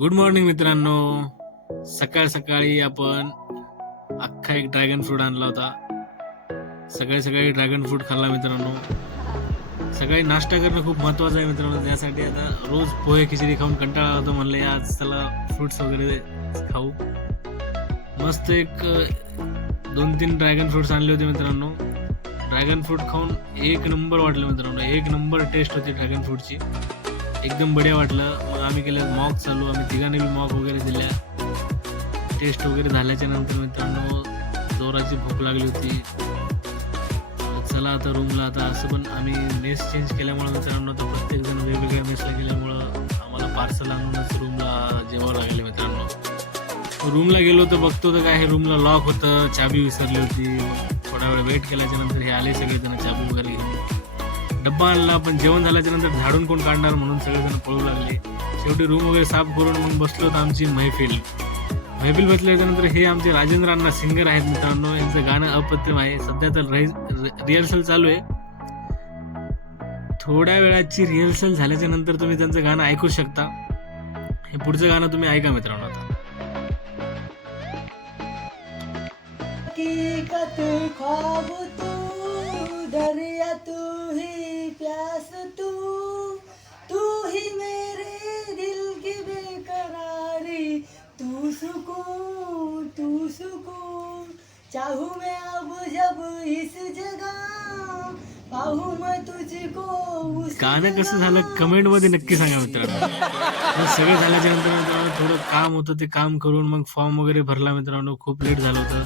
Good morning मित्रांनो. सकाळ सकाळी आपण अख्खा एक ड्रॅगन फ्रूट आणला होता. सकाळी सकाळी ड्रॅगन फ्रूट खाल्ला मित्रांनो. सकाळी नाश्ता करणं खूप महत्वाचं आहे मित्रांनो. त्यासाठी आता रोज पोहे खिचडी खाऊन कंटाळा होतो, म्हणले आज चला फ्रुट्स वगैरे खाऊ. मस्त एक 2-3 ड्रॅगन फ्रुट्स आणले होते मित्रांनो. ड्रॅगन फ्रूट खाऊन एक नंबर वाटलं मित्रांनो. एक नंबर टेस्ट होती ड्रॅगन फ्रूटची, एकदम बढिया वाटलं. मग आम्ही केलं मॉक चालू. आम्ही तिघांनी बी मॉक वगैरे दिल्या. टेस्ट वगैरे झाल्याच्या नंतर मित्रांनो जोराची भूक लागली होती. चला आता रूमला. आता असं पण आम्ही मेस चेंज केल्यामुळं मित्रांनो तर प्रत्येक जण वेगवेगळ्या मेसला गेल्यामुळं आम्हाला पार्सल आणूनच रूमला जेवावं लागले मित्रांनो. रूमला गेलो तर बघतो तर काय हे रूमला लॉक होतं, चाबी विसरली होती. थोडा वेळ वेट केल्याच्या नंतर हे आले सगळेजण चाबी वगैरे घेऊन. डब्बा आणला, पण जेवण झाल्याच्या नंतर झाडून कोण काढणार म्हणून सगळेजण पळू लागले. शेवटी रूम वगैरे साफ करून मग बसलो तर आमची महफिल बसल्याच्या नंतर हे आमचे राजेंद्र अण्णा सिंगर आहेत मित्रांनो. यांचं गाणं अप्रतिम आहे. सध्या तर रिहर्सल चालू आहे. थोड्या वेळाची रिहर्सल झाल्याच्या नंतर तुम्ही त्यांचं गाणं ऐकू शकता. हे पुढचं गाणं तुम्ही ऐका मित्रांनो. आता हकीकत ख्वाब तू, दरिया तू ही प्यास तू ही मेरे दिल की बेकरारी, तू सुकून चाहूं मैं अब जब इस जगह, पाहूं मैं तुझको उस गाणं कसं झालं कमेंट मध्ये नक्की सांगा मित्रांनो. सगळं झाल्याच्या नंतर मित्रांनो थोडं काम होतं, ते काम करून मग फॉर्म वगैरे भरला मित्रांनो. खूप लेट झालं होतं.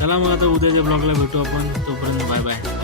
चला मग आता उद्याच्या ब्लॉगला भेटू आपण. तोपर्यंत बाय बाय.